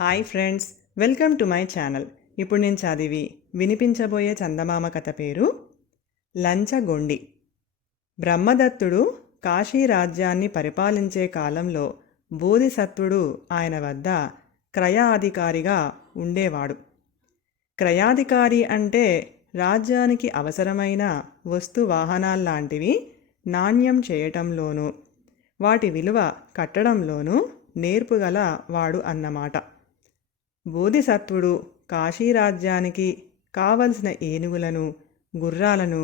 Hi friends, welcome to my channel. ఇప్పుడు నేను చదివి వినిపించబోయే చందమామ కథ పేరు లంచగొండి. బ్రహ్మదత్తుడు కాశీ రాజ్యాన్ని పరిపాలించే కాలంలో బోధిసత్వుడు ఆయన వద్ద క్రయాధికారిగా ఉండేవాడు. క్రయాధికారి అంటే రాజ్యానికి అవసరమైన వస్తు వాహనాల్లాంటివి నాణ్యం చేయటంలోనూ వాటి విలువ కట్టడంలోనూ నేర్పుగల వాడు అన్నమాట. బోధిసత్వుడు కాశీరాజ్యానికి కావలసిన ఏనుగులను, గుర్రాలను,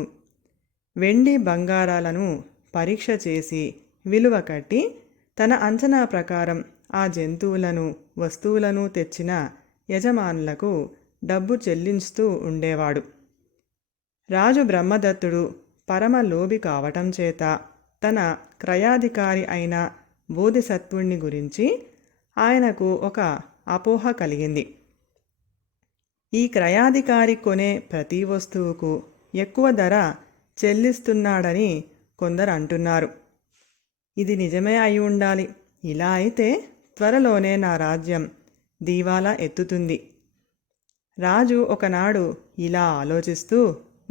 వెండి బంగారాలను పరీక్ష చేసి విలువ కట్టి తన అంచనా ప్రకారం ఆ జంతువులను, వస్తువులను తెచ్చిన యజమానులకు డబ్బు చెల్లిస్తూ ఉండేవాడు. రాజు బ్రహ్మదత్తుడు పరమ లోభి కావటం చేత తన క్రయాధికారి అయిన బోధిసత్వుణ్ణి గురించి ఆయనకు ఒక అపోహ కలిగింది. ఈ క్రయాధికారి కొనే ప్రతి వస్తువుకు ఎక్కువ ధర చెల్లిస్తున్నాడని కొందరు అంటున్నారు. ఇది నిజమే అయి ఉండాలి. ఇలా అయితే త్వరలోనే నా రాజ్యం దీవాలా ఎత్తుతుంది. రాజు ఒకనాడు ఇలా ఆలోచిస్తూ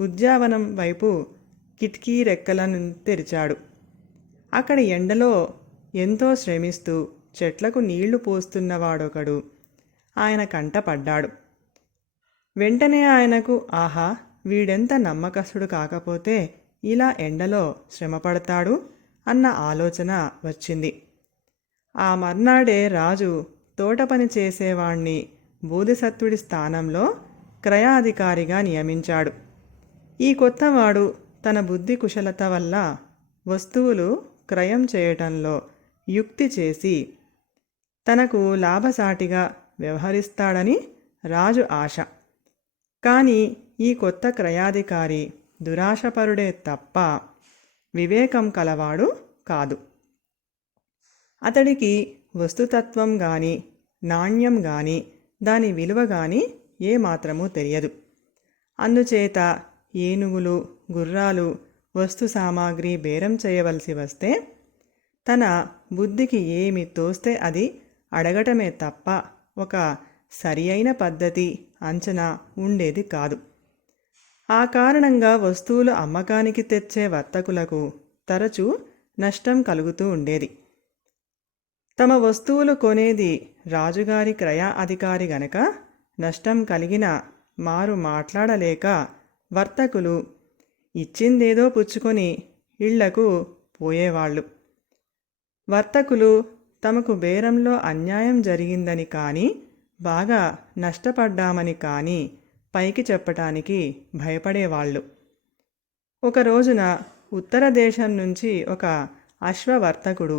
ఉద్యానవనం వైపు కిటికీ రెక్కలను తెరిచాడు. అక్కడ ఎండలో ఎంతో శ్రమిస్తూ చెట్లకు నీళ్లు పోస్తున్నవాడొకడు ఆయన కంట పడ్డాడు. వెంటనే ఆయనకు ఆహా, వీడెంత నమ్మకస్తుడు కాకపోతే ఇలా ఎండలో శ్రమపడతాడు అన్న ఆలోచన వచ్చింది. ఆ మర్నాడే రాజు తోట పని చేసేవాణ్ణి బోధిసత్వుడి స్థానంలో క్రయాధికారిగా నియమించాడు. ఈ కొత్తవాడు తన బుద్ధి కుశలత వల్ల వస్తువులు క్రయం చేయటంలో యుక్తి చేసి తనకు లాభసాటిగా వ్యవహరిస్తాడని రాజు ఆశ. కానీ ఈ కొత్త క్రయాధికారి దురాశపరుడే తప్ప వివేకం కలవాడు కాదు. అతడికి వస్తుతత్వం గాని, నాణ్యం గాని, దాని విలువ గాని ఏమాత్రమూ తెలియదు. అందుచేత ఏనుగులు, గుర్రాలు, వస్తు సామాగ్రి బేరం చేయవలసి వస్తే తన బుద్ధికి ఏమి తోస్తే అది అడగటమే తప్ప ఒక సరి అయిన పద్ధతి, అంచనా ఉండేది కాదు. ఆ కారణంగా వస్తువులు అమ్మకానికి తెచ్చే వర్తకులకు తరచూ నష్టం కలుగుతూ ఉండేది. తమ వస్తువులు కొనేది రాజుగారి క్రయ అధికారి గనక నష్టం కలిగిన మారు మాట్లాడలేక వర్తకులు ఇచ్చిందేదో పుచ్చుకొని ఇళ్లకు పోయేవాళ్ళు. వర్తకులు తమకు బేరంలో అన్యాయం జరిగిందని కానీ, బాగా నష్టపడ్డామని కానీ పైకి చెప్పటానికి భయపడేవాళ్ళు. ఒక రోజున ఉత్తర దేశం నుంచి ఒక అశ్వవర్తకుడు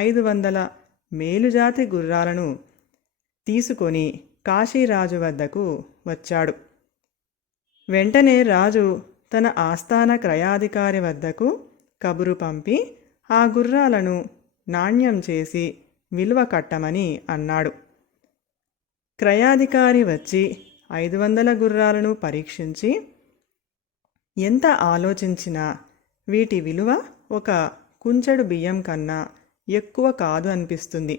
500 మేలుజాతి గుర్రాలను తీసుకొని కాశీరాజు వద్దకు వచ్చాడు. వెంటనే రాజు తన ఆస్థాన క్రయాధికారి వద్దకు కబురు పంపి ఆ గుర్రాలను నాణ్యం చేసి విలువ కట్టమని అన్నాడు. క్రయాధికారి వచ్చి 500 గుర్రాలను పరీక్షించి ఎంత ఆలోచించినా వీటి విలువ ఒక కుంచెడు బియ్యం కన్నా ఎక్కువ కాదు అనిపిస్తుంది.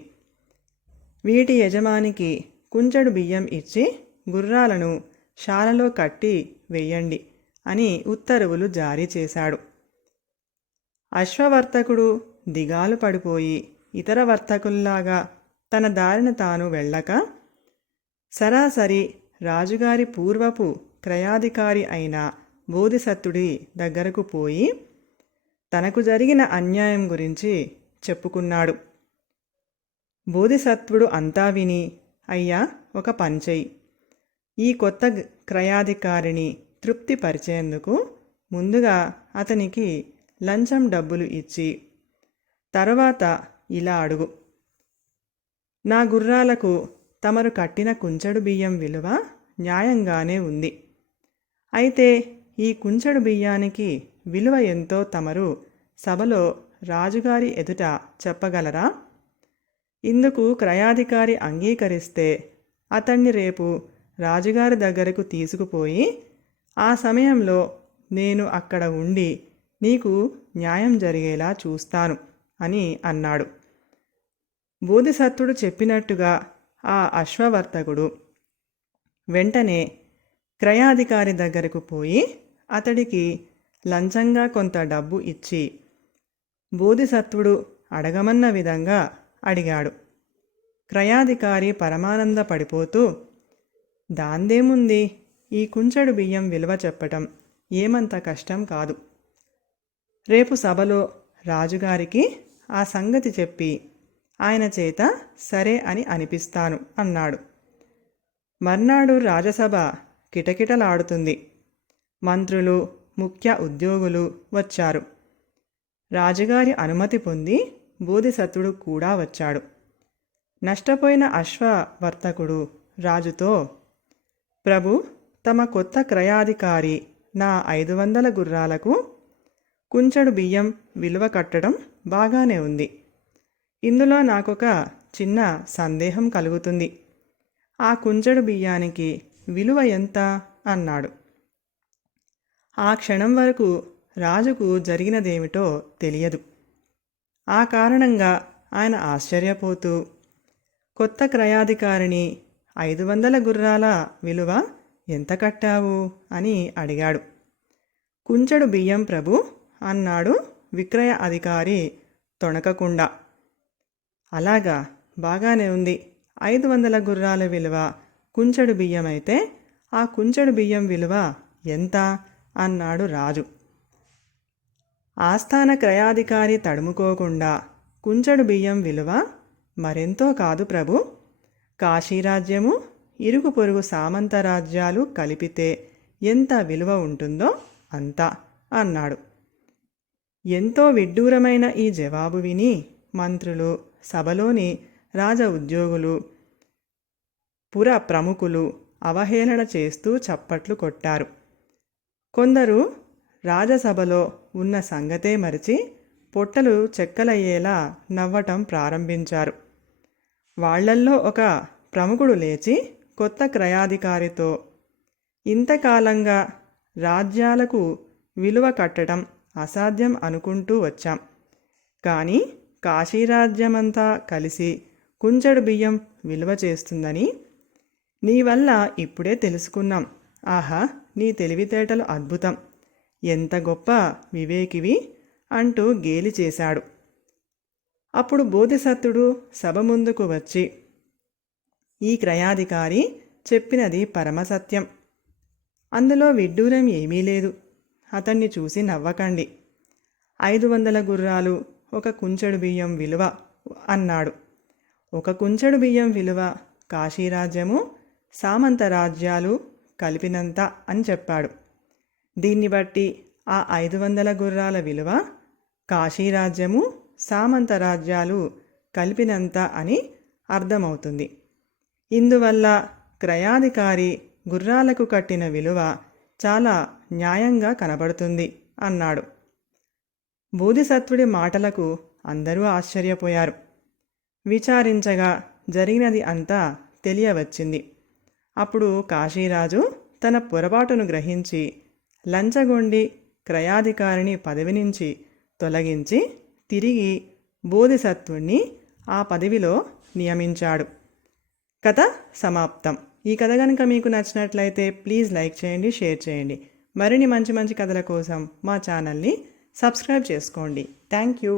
వీటి యజమానికి కుంచెడు బియ్యం ఇచ్చి గుర్రాలను శాలలో కట్టి వెయ్యండి అని ఉత్తర్వులు జారీ చేశాడు. అశ్వవర్తకుడు దిగాలు పడిపోయి ఇతర వర్తకుల్లాగా తన దారిన తాను వెళ్ళక సరాసరి రాజుగారి పూర్వపు క్రయాధికారి అయిన బోధిసత్వుడి దగ్గరకు పోయి తనకు జరిగిన అన్యాయం గురించి చెప్పుకున్నాడు. బోధిసత్వుడు అంతా విని, అయ్యా, ఒక పని చెయ్యి. ఈ కొత్త క్రయాధికారిని తృప్తిపరిచేందుకు ముందుగా అతనికి లంచం డబ్బులు ఇచ్చి తర్వాత ఇలా అడుగు: నా గుర్రాలకు తమరు కట్టిన కుంచెడు బియ్యం విలువ న్యాయంగానే ఉంది. అయితే ఈ కుంచెడు బియ్యానికి విలువ ఎంతో తమరు సభలో రాజుగారి ఎదుట చెప్పగలరా? ఇందుకు క్రయాధికారి అంగీకరిస్తే అతన్ని రేపు రాజుగారి దగ్గరకు తీసుకుపోయి ఆ సమయంలో నేను అక్కడ ఉండి నీకు న్యాయం జరిగేలా చూస్తాను అని అన్నాడు. బోధిసత్వుడు చెప్పినట్టుగా ఆ అశ్వవర్తకుడు వెంటనే క్రయాధికారి దగ్గరకు పోయి అతడికి లంచంగా కొంత డబ్బు ఇచ్చి బోధిసత్వుడు అడగమన్న విధంగా అడిగాడు. క్రయాధికారి పరమానంద పడిపోతూ, దాందేముంది, ఈ కుంచెడు బియ్యం విలువ చెప్పటం ఏమంత కష్టం కాదు. రేపు సభలో రాజుగారికి ఆ సంగతి చెప్పి ఆయన చేత సరే అని అనిపిస్తాను అన్నాడు. మర్నాడు రాజసభ కిటకిటలాడుతుంది. మంత్రులు, ముఖ్య ఉద్యోగులు వచ్చారు. రాజుగారి అనుమతి పొంది బోధిసత్వుడు కూడా వచ్చాడు. నష్టపోయిన అశ్వవర్తకుడు రాజుతో, ప్రభు, తమ కొత్త క్రయాధికారి నా 500 గుర్రాలకు కుంచెడు బియ్యం విలువ కట్టడం బాగానే ఉంది. ఇందులో నాకొక చిన్న సందేహం కలుగుతుంది. ఆ కుంచెడు బియ్యానికి విలువ ఎంత అన్నాడు. ఆ క్షణం వరకు రాజుకు జరిగినదేమిటో తెలియదు. ఆ కారణంగా ఆయన ఆశ్చర్యపోతూ, కొత్త క్రయాధికారిని 500 గుర్రాల విలువ ఎంత కట్టావు అని అడిగాడు. కుంచెడు బియ్యం ప్రభు అన్నాడు విక్రయ అధికారి తొణకకుండా. అలాగా, బాగానే ఉంది. 500 గుర్రాల విలువ కుంచెడు బియ్యం అయితే ఆ కుంచెడు బియ్యం విలువ ఎంత అన్నాడు రాజు. ఆస్థాన క్రయాధికారి తడుముకోకుండా, కుంచెడు బియ్యం విలువ మరెంతో కాదు ప్రభు, కాశీరాజ్యము ఇరుగు పొరుగు సామంత రాజ్యాలు కలిపితే ఎంత విలువ ఉంటుందో అంత అన్నాడు. ఎంతో విడ్డూరమైన ఈ జవాబు విని మంత్రులు, సభలోని రాజ ఉద్యోగులు, పుర ప్రముఖులు అవహేళన చేస్తూ చప్పట్లు కొట్టారు. కొందరు రాజసభలో ఉన్న సంగతే మరిచి పొట్టలు చెక్కలయ్యేలా నవ్వటం ప్రారంభించారు. వాళ్లల్లో ఒక ప్రముఖుడు లేచి కొత్త క్రయాధికారితో, ఇంతకాలంగా రాజ్యాలకు విలువ కట్టడం అసాధ్యం అనుకుంటూ వచ్చాం. కానీ కాశీరాజ్యమంతా కలిసి కుంచెడు బియ్యం విలువ చేస్తుందని నీ వల్ల ఇప్పుడే తెలుసుకున్నాం. ఆహా, నీ తెలివితేటలు అద్భుతం, ఎంత గొప్ప వివేకివి అంటూ గేలి చేశాడు. అప్పుడు బోధిసత్వుడు సభ ముందుకు వచ్చి, ఈ క్రయాధికారి చెప్పినది పరమసత్యం, అందులో విడ్డూరం ఏమీ లేదు. అతన్ని చూసి నవ్వకండి. 500 గుర్రాలు ఒక కుంచెడు బియ్యం విలువ అన్నాడు. ఒక కుంచెడు బియ్యం విలువ కాశీరాజ్యము సామంత రాజ్యాలు కలిపినంత అని చెప్పాడు. దీన్ని బట్టి ఆ 500 గుర్రాల విలువ కాశీరాజ్యము సామంత రాజ్యాలు కలిపినంత అని అర్థమవుతుంది. ఇందువల్ల క్రయాధికారి గుర్రాలకు కట్టిన విలువ చాలా న్యాయంగా కనబడుతుంది అన్నాడు. బోధిసత్వుడి మాటలకు అందరూ ఆశ్చర్యపోయారు. విచారించగా జరిగినది అంతా తెలియవచ్చింది. అప్పుడు కాశీరాజు తన పొరపాటును గ్రహించి లంచగొండి క్రయాధికారిని పదవి నుంచి తొలగించి తిరిగి బోధిసత్వుణ్ణి ఆ పదవిలో నియమించాడు. కథ సమాప్తం. ఈ కథ కనుక మీకు నచ్చినట్లయితే ప్లీజ్ లైక్ చేయండి, షేర్ చేయండి. మరిన్ని మంచి మంచి కథల కోసం మా ఛానల్ని సబ్స్క్రైబ్ చేసుకోండి. Thank you.